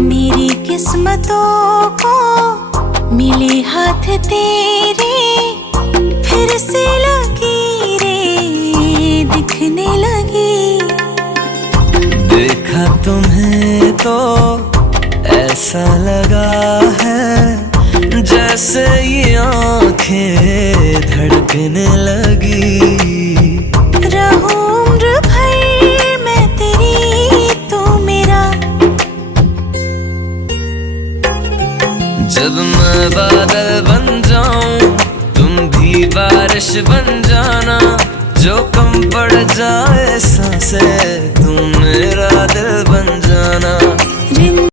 मेरी किस्मतों को मिले हाथ तेरे, फिर से लकीरें दिखने लगी। देखा तुम्हें तो ऐसा लगा है जैसे ये आंखें धड़कने लगी। रहूं उम्र भर मैं तेरी, तू मेरा। जब मैं बादल बन जाऊं तुम भी बारिश बन जाना, जो कम पड़ जाए सांसें तुम मेरा दिल बन जाना।